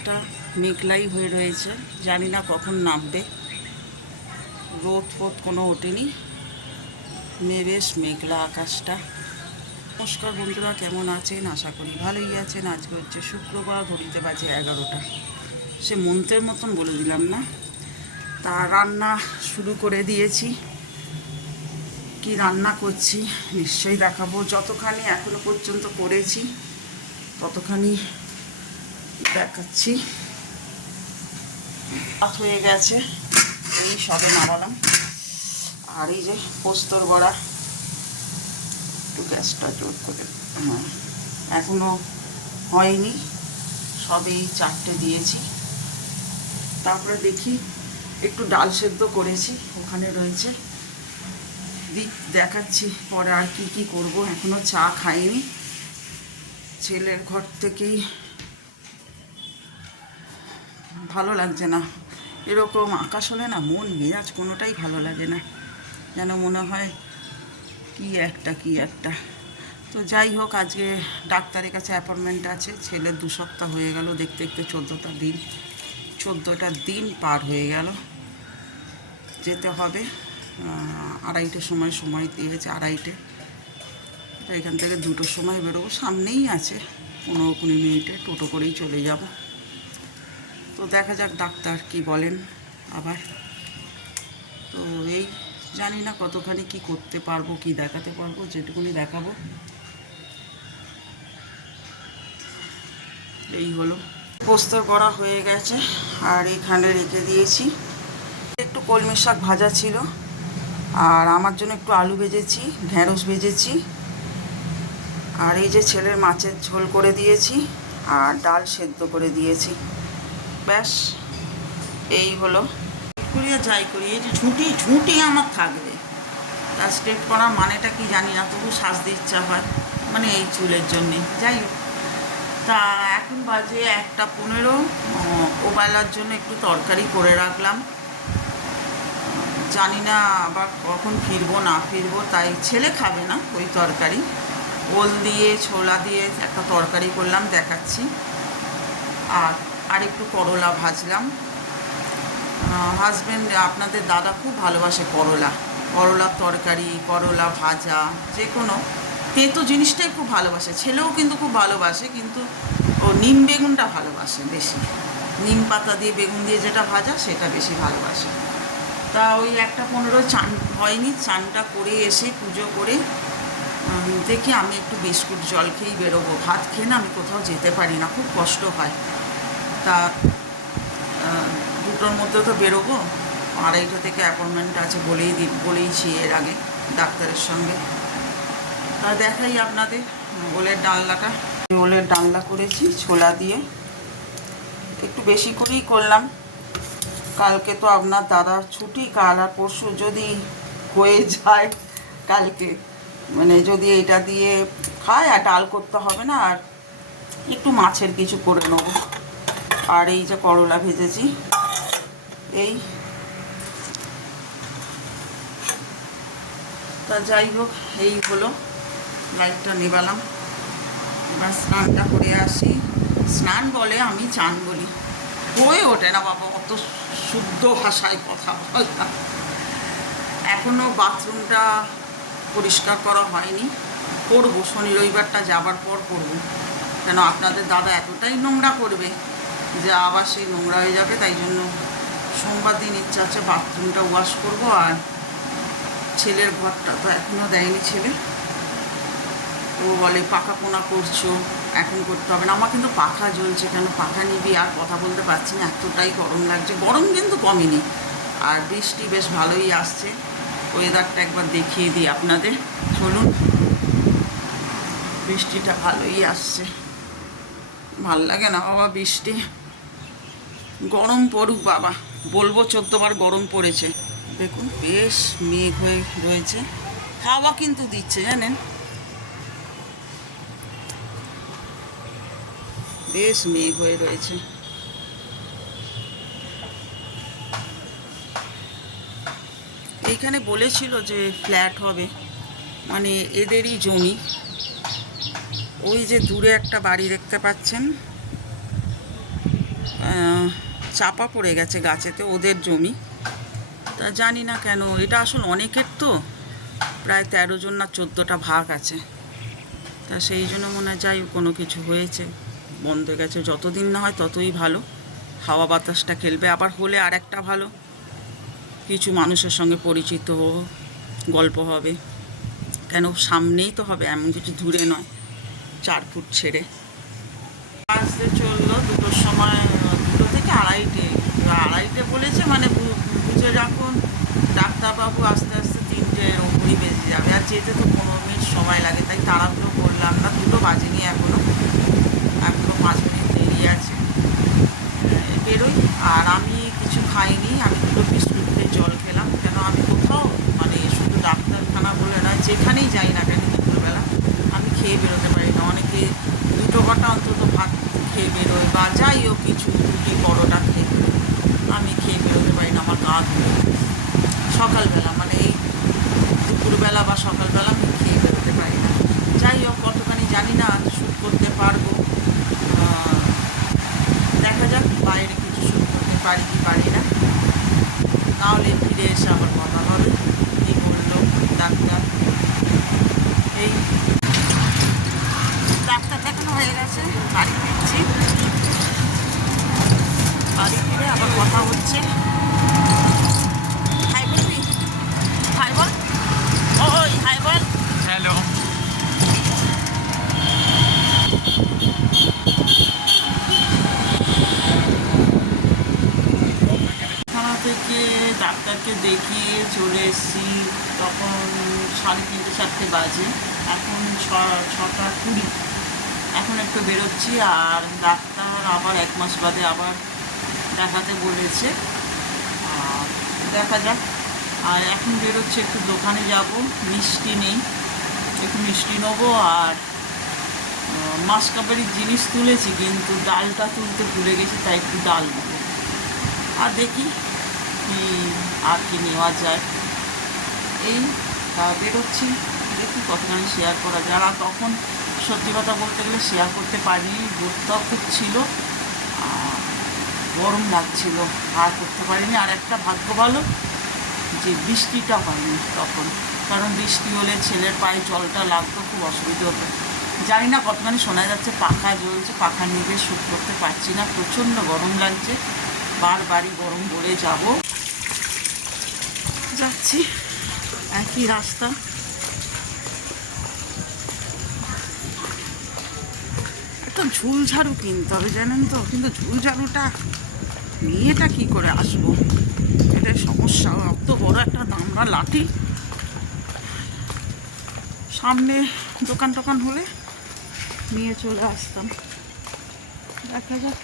আকাশটা মেঘলাই হয়ে রয়েছে। জানি না কখন নামবে। রোদ ফোদ কোনো ওঠেনি। মে বেশ মেঘলা আকাশটা। নমস্কার বন্ধুরা, কেমন আছেন? আশা করি ভালোই আছেন। আজকে হচ্ছে শুক্রবার, ঘড়িতে বাজে এগারোটা। সে মন্ত্রের মতন বলে দিলাম না। তা রান্না শুরু করে দিয়েছি। কি রান্না করছি নিশ্চয়ই দেখাবো। যতখানি এখনও পর্যন্ত করেছি, ততখানি দেখাচ্ছি। ভাত হয়ে গেছে। এই সবে নামালাম। আর এই যে পোস্তর বড়া, একটু গ্যাসটা জোর করে হ্যাঁ এখনও হয়নি সবে চারটে দিয়েছি। তারপরে দেখি একটু ডাল সেদ্ধ করেছি, ওখানে রয়েছে। দিক দেখাচ্ছি পরে আর কি কি করব, এখনও চা খাইনি। ছেলের ঘর থেকেই ভালো লাগছে না। এরকম আকাশ হলে না, মন মেজাজ কোনোটাই ভালো লাগে না। যেন মনে হয়, কি একটা কি একটা। তো যাই হোক, আজকে ডাক্তারের কাছে অ্যাপয়েন্টমেন্ট আছে। ছেলের দু সপ্তাহ হয়ে গেল, দেখতে দেখতে চোদ্দোটা দিন। চোদ্দোটা দিন পার হয়ে গেল। যেতে হবে। আড়াইটের সময় সময় দিয়েছে, আড়াইটে। এখান থেকে দুটোর সময় বেরোবো। সামনেই আছে। পনেরো কুড়ি মিনিটে টোটো করেই চলে যাব। তো দেখা যাক ডাক্তার কি বলেন আবার। তো এই জানি না কতখানি কি করতে পারব, কি দেখাতে পারব, যেটুকুনি দেখাবো। এই হলো। পোস্তর করা হয়ে গেছে, আর এখানে রেখে দিয়েছি। একটু কলমি শাক ভাজা ছিল, আর আমার জন্য একটু আলু ভেজেছি, ঢেঁড়স ভেজেছি। আর এই যে ছেলের মাছের ঝোল করে দিয়েছি, আর ডাল সেদ্ধ করে দিয়েছি। ব্যাস, এই হলো। করি আর যাই করি, এই যে ঝুঁটি ঝুঁটি আমার থাকবে। তা স্ট্রেট করার মানেটা কি জানি না, তবু সাজতে ইচ্ছা হয় মানে এই চুলের জন্যে। যাই হোক, তা এখন বাজে একটা পনেরো ওবেলার জন্য একটু তরকারি করে রাখলাম। জানি না আবার কখন ফিরবো, না ফিরবো, তাই ছেলে খাবে না ওই তরকারি। ওল দিয়ে, ছোলা দিয়ে একটা তরকারি করলাম, দেখাচ্ছি। আর আর একটু করলা ভাজলাম। হাজব্যান্ড আপনাদের দাদা খুব ভালোবাসে করলা। করলার তরকারি, করলা ভাজা যে কোনো তেতো জিনিসটাই খুব ভালোবাসে। ছেলেও কিন্তু খুব ভালোবাসে, কিন্তু ও নিম বেগুনটা ভালোবাসে বেশি। নিম পাতা দিয়ে বেগুন দিয়ে যেটা ভাজা, সেটা বেশি ভালোবাসে। তা ওই একটা পনেরো চান হয়নি, চানটা করে এসে পুজো করে দেখি আমি একটু বিস্কুট জল খেয়েই বেরোবো। ভাত খেয়ে না আমি কোথাও যেতে পারি না, খুব কষ্ট হয়। তা দুটোর মধ্যে তো বেরোবো। আড়াইটা থেকে অ্যাপয়েন্টমেন্ট আছে বলেই দি, বলেইছি এর আগে ডাক্তারের সঙ্গে। তা দেখাই আপনাদের ওলের ডালনাটা। ওলের ডালনা করেছি ছোলা দিয়ে। একটু বেশি করেই করলাম। কালকে তো আপনার দাদার ছুটি, কাল আর পরশু যদি হয়ে যায় কালকে মানে যদি এটা দিয়ে খায় আর ডাল করতে হবে না, আর একটু মাছের কিছু করে নেব। আর এই যে করলা ভেজেছি, এই। তা যাই হোক, এই হলো, লাইটটা নেবালাম। এবার স্নানটা করে আসি। স্নান বলে আমি চান বলি। হয়ে ওঠে না বাবা, অত শুদ্ধ ভাষায় কথা বলা। এখনও বাথরুমটা পরিষ্কার করা হয়নি। করব, শনি রবিবারটা যাবার পর করব। কেন, আপনাদের দাদা এতটাই নোংরা করবে। যে আবার সেই নোংরা হয়ে যাবে, তাই জন্য সোমবার দিন ইচ্ছা আছে বাথরুমটা ওয়াশ করব আর ছেলের ঘরটা তো এখনও দেয়নি ছেলে। ও বলে পাখা পোনা করছ, এখন করতে হবে না। আমার কিন্তু পাখা জ্বলছে কেন? পাখা নিবি আর কথা বলতে পারছি না, এতটাই গরম লাগছে। গরম কিন্তু কমেনি। আর বৃষ্টি বেশ ভালোই আসছে। ওয়েদারটা একবার দেখিয়ে দিই আপনাদের। চলুন, বৃষ্টিটা ভালোই আসছে। ভালো লাগে না বাবা বৃষ্টি। গরম পড়ুক বাবা। বলব চোদ্দবার গরম পড়েছে। দেখুন, বেশ মেঘ হয়ে রয়েছে। হাওয়া কিন্তু দিচ্ছে, জানেন? বেশ মেঘ হয়ে রয়েছে। এইখানে বলেছিল যে ফ্ল্যাট হবে। মানে এদেরই জমি। ওই যে দূরে একটা বাড়ি দেখতে পাচ্ছেন। চাপা পড়ে গেছে গাছেতে ওদের জমি। তা জানি না কেন, এটা আসলে অনেকের তো, প্রায় তেরো জন না চোদ্দোটা ভাগ আছে। তা সেই জন্য মনে হয় যাই কোনো কিছু হয়েছে। বন্ধ গেছে, যতদিন না হয় ততই ভালো। হাওয়া বাতাসটা খেলবে, আবার হলে আর একটা ভালো। কিছু মানুষের সঙ্গে পরিচিত গল্প হবে। কেন সামনেই তো হবে, এমন কিছু দূরে নয়, চার ফুট ছেড়ে। আসতে চলল দুটোর সময় আড়াইটে আড়াইটে বলেছে মানে বুঝে রাখুন ডাক্তারবাবু আস্তে আস্তে তিনটে ওপরই বেজে যাবে। আর যেতে তো পনেরো মিনিট সময় লাগে, তাই তাড়াহুড়ো করলাম না, দুটো বাজেনি এখনও এখনও পাঁচ মিনিট দেরি আছে আহ, বেরোই আর আমি কিছু খাইনি আমি দুটো বিস্কুট দিয়ে জল খেলাম কেন আমি কোথাও মানে শুধু ডাক্তারখানা বলে নয় যেখানেই যাই না কেন দুপুরবেলা আমি খেয়ে বেরোতে পারি না অনেকে দুটো কটা অন্তত ভাত খেয়ে বেরোয় বা যাই হোক কিছু রুটি পরোটা খেয়ে বেরোয়। আমি খেয়ে বেরোতে পারি না আমার গা ধুয়ে সকালবেলা মানে এই দুপুরবেলা বা সকালবেলা আমি খেয়ে বেরোতে পারি না যাই হোক কতখানি জানি না শ্যুট করতে পারব আহ, দেখা যাক বাইরে কিছু শ্যুট করতে পারি কি পারি না নাহলে ফিরে এসে আবার কথা হবে কী বলল ডাক্তার এই ডাক্তার দেখানো হয়ে গেছে বাড়ি ফিরছি বাড়ি আবার কথা হচ্ছে। হাই বলবি হাই বল। ওই হাই বল। হ্যালো থানা থেকে ডাক্তারকে দেখিয়ে চলে এসেছি। তখন সাড়ে তিনটে চারটে বাজে। এখন ছটা কুড়ি। এখন একটু বেরোচ্ছি আর ডাক্তার আবার এক মাস বাদে আবার দেখাতে বলেছে। দেখা যাক। আর এখন বেরোচ্ছে একটু দোকানে যাব। মিষ্টি নেই। একটু মিষ্টি নেব আর মাসকাবারির জিনিস তুলেছি, কিন্তু ডালটা তুলতে ভুলে গেছি, তাই একটু ডাল নেব। আর দেখি কি আর কি নেওয়া যায়। এই বেরোচ্ছি। দেখি কতখানি শেয়ার করা যায়। আর তখন সত্যি কথা বলতে গেলে শেয়ার করতে পারিনি। রোদটাও খুব ছিল। গরম লাগছিল, আর করতে পারিনি। আর একটা ভাগ্য ভালো যে বৃষ্টিটা হয়নি তখন। কারণ বৃষ্টি হলে ছেলের পায়ে জলটা লাগতো, খুব অসুবিধা হতো। জানি না কতখানি শোনা যাচ্ছে, পাখা জ্বলছে, পাখা নিয়ে শ্যুট করতে পারছি না। প্রচণ্ড গরম লাগছে, বারবারই গরম বলে যাব। যাচ্ছি, একই রাস্তা। একটা ঝুল ঝাড়ু কিনতে হবে, জানেন তো? কিন্তু ঝুল ঝাড়ুটা নিয়েটা কি করে আসব? এটাই সমস্যা। অত বড় একটা দামড়া লাঠি। সামনে দোকান টোকান হলে নিয়ে চলে আসতাম। দেখা যাক।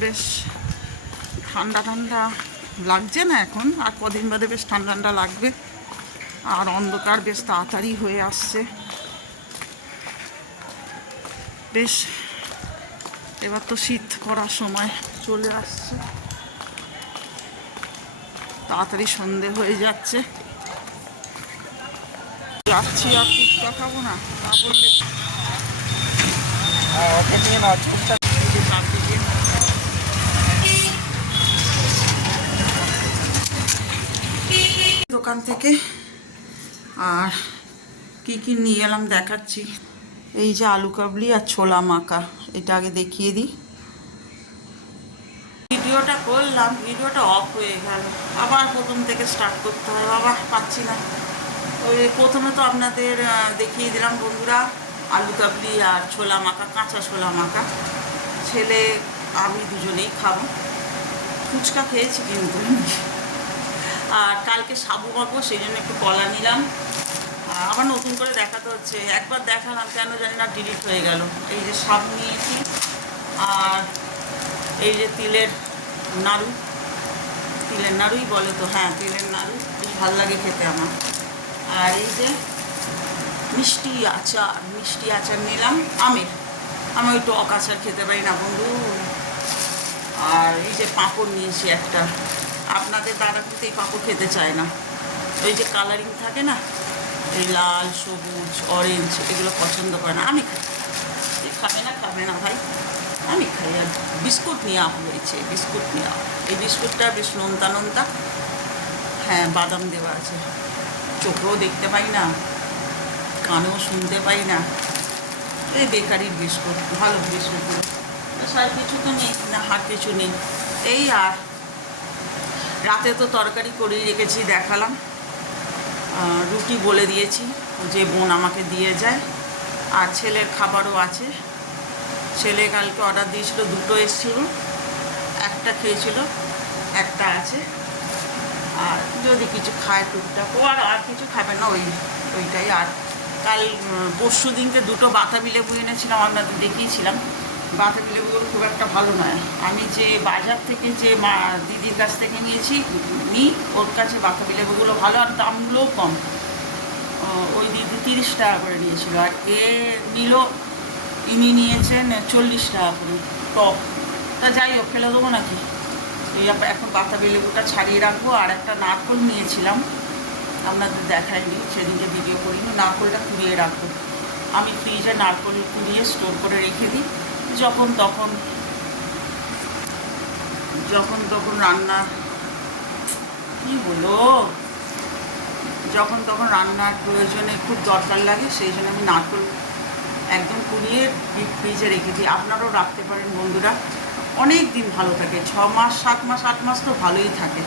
বেশ, ঠান্ডা ঠান্ডা লাগছে না এখন? আর কদিন বাদে বেশ ঠান্ডা ঠান্ডা লাগবে। আর অন্ধকার বেশ তাড়াতাড়ি হয়ে আসছে। বেশ এবার তো শীত করার সময় চলে আসছে। তাড়াতাড়ি সন্ধে হয়ে যাচ্ছে। যাচ্ছি আর ফুচকা খাব না, তা বললে দোকান থেকে আর কি কি নিয়ে এলাম দেখাচ্ছি। এই যে আলু কাবলি আর ছোলা মাখা, এটা আগে দেখিয়ে দিই। ভিডিওটা করলাম, ভিডিওটা অফ হয়ে গেল। আবার প্রথম থেকে স্টার্ট করতে হয়, বাবা, পাচ্ছি না। ওই প্রথমে তো আপনাদের দেখিয়ে দিলাম বন্ধুরা, আলু কাবলি আর ছোলা মাখা, কাঁচা ছোলা মাখা। ছেলে, আমি দুজনেই খাব। ফুচকা খেয়েছি কিন্তু। আর কালকে সাবু মাখবো, সেই জন্য একটু কলা নিলাম। আবার নতুন করে দেখাতে হচ্ছে। একবার দেখালাম, কেন জানি না ডিলিট হয়ে গেল। এই যে সাবু নিয়েছি, আর এই যে তিলের নাড়ু। তিলের নাড়ুই বলে তো হ্যাঁ তিলের নাড়ু বেশ ভালো লাগে খেতে আমার। আর এই যে মিষ্টি আচার মিষ্টি আচার নিলাম, আমের। আমি ওই টক আচার খেতে পারি না বন্ধু। আর এই যে পাঁপড় নিয়েছি একটা। আপনাদের দাদা কিন্তু এই পাঁপড় খেতে চায় না। ওই যে কালারিং থাকে না এই লাল, সবুজ অরেঞ্জ এগুলো পছন্দ করে না। আমি খাই। এ খাবে না খাবে না ভাই। আমি খাই। আর বিস্কুট নেওয়া হয়েছে, বিস্কুট নেওয়া এই বিস্কুটটা বেশ নোনতা নোনতা। হ্যাঁ বাদাম দেওয়া আছে। চোখেও দেখতে পাই না, কানেও শুনতে পাই না। এই বেকারির বিস্কুট, ভালো বিস্কুটগুলো আর কিছু তো নেই, না, আর কিছু নেই। এই আর, রাতে তো তরকারি করেই রেখেছি, দেখালাম। রুটি বলে দিয়েছি যে বোন আমাকে দিয়ে যায়। আর ছেলের খাবারও আছে। ছেলে কালকে অর্ডার দিয়েছিল, দুটো এসেছিল। একটা খেয়েছিল, একটা আছে। আর যদি কিছু খায় টুকটাক। ও আর আর কিছু খাবে না, ওই, ওইটাই। আর কাল পরশু দিনকে দুটো বাতাবি লেবু এনেছিলাম আপনাদের দেখিয়েছিলাম। বাতাবি লেবুগুলো খুব একটা ভালো নয়। আমি যে বাজার থেকে যে মা, দিদির কাছ থেকে নিয়েছি নিই ওর কাছে বাতাবি লেবুগুলো ভালো, আর দামগুলোও কম। ওই দিদি তিরিশ টাকা করে নিয়েছিল, আর এ নিল, ইনি নিয়েছেন চল্লিশ টাকা করে, টপ। তা যাই হোক, ফেলে দেবো নাকি? এই এখন বাতাবি লেবুটা ছাড়িয়ে রাখব, আর একটা নারকোল নিয়েছিলাম, আপনাদের দেখাইনি, সেদিনকে ভিডিও করিনি, নারকোলটা কুড়িয়ে রাখব। আমি ফ্রিজে নারকোল কুড়িয়ে স্টোর করে রেখে দিই। যখন তখন যখন তখন রান্না, কি বলো? যখন তখন রান্নার প্রয়োজনে খুব দরকার লাগে, সেই জন্য আমি নারকোল একদম কুড়িয়ে ফ্রিজে রেখে দিই। আপনারাও রাখতে পারেন বন্ধুরা। অনেক দিন ভালো থাকে। ছ মাস, সাত মাস, আট মাস তো ভালোই থাকে।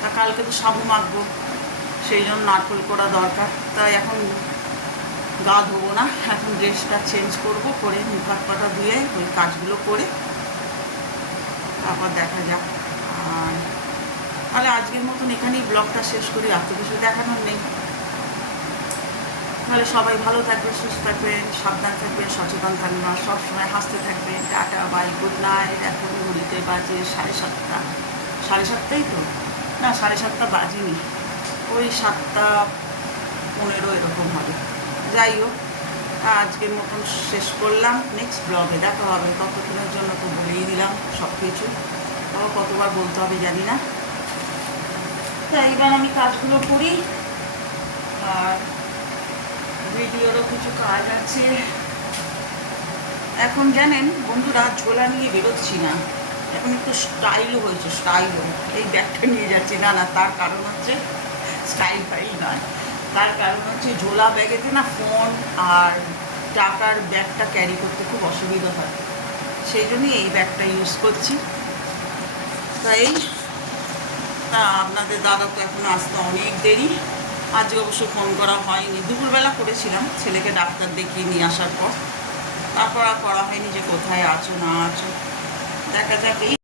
তা কালকে তো সাবু মাখবো, সেই জন্য নারকোল করা দরকার। তাই এখন গা ধোবো না, এখন ড্রেসটা চেঞ্জ করব, করে মুখ হাত পাটা ধুয়ে ওই কাজগুলো করে তারপর দেখা যাক। আর তাহলে আজকের মতন এখানেই ব্লগটা শেষ করি, আর তো কিছু দেখানোর নেই। তাহলে সবাই ভালো থাকবে সুস্থ থাকবেন, সাবধান থাকবেন, সচেতন থাকবেন, আর সবসময় হাসতে থাকবেন। টাটা বাই গুড নাইট এখন ঘড়িতে বাজে সাড়ে সাতটা। সাড়ে সাতটাই তো? না, সাড়ে সাতটা বাজেনি। ওই সাতটা পনেরো এরকম হবে। যাই হোক আজকের মতন শেষ করলাম। নেক্সট ব্লগে দেখা হবে। ততক্ষণের জন্য তো বলেই দিলাম সব কিছু তাও কতবার বলতে হবে জানি না। তা এইবার আমি কাজগুলো করি। আর ভিডিওরও কিছু কাজ আছে। এখন জানেন, বন্ধুরা ঝোলা নিয়ে বেরোচ্ছি না। এখন একটু স্টাইলও হয়েছে স্টাইলও এই ব্যাগটা নিয়ে যাচ্ছি। না না, তার কারণ হচ্ছে স্টাইল ফাইল নয়। তার কারণ হচ্ছে ঝোলা ব্যাগেতে না ফোন আর টাকার ব্যাগটা ক্যারি করতে খুব অসুবিধা হয়। সেই জন্যই এই ব্যাগটা ইউজ করছি। তাই তা আপনাদের দাদা তো এখন আসতে অনেক দেরি। আজকে অবশ্য ফোন করা হয়নি। দুপুরবেলা করেছিলাম, ছেলেকে ডাক্তার দেখিয়ে নিয়ে আসার পর। তারপর আর করা হয়নি যে কোথায় আছো, না আছো। দেখা যাক এই